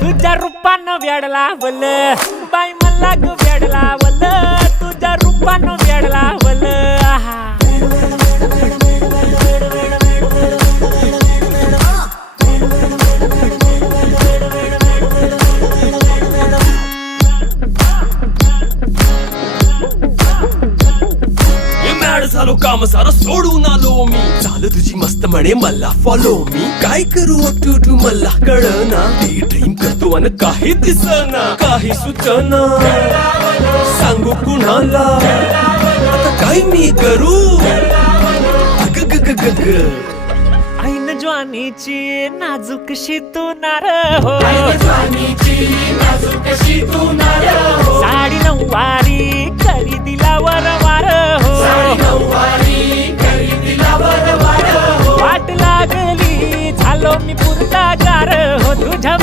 तुझ्या रूपानं वेडला वल बाई मला ग वेडला वल तुझ्या रूपानं वेडला वल आहा झालो काम सारा सोडून आलो मी झालं तुझी मस्त म्हणे मला फॉलो मी काय करू टू मला कळना ती ड्रीम करतो आणि काही दिसना काही सुचना सांगू कुणाला आता काय मी करू अग ग ग ग ग ऐन ज्वानीची नाजूकशी तू नार हो साडी नऊवारी करी दिला वरवार हो वाट लागली झालो मी पुरता गार हो तुझ्या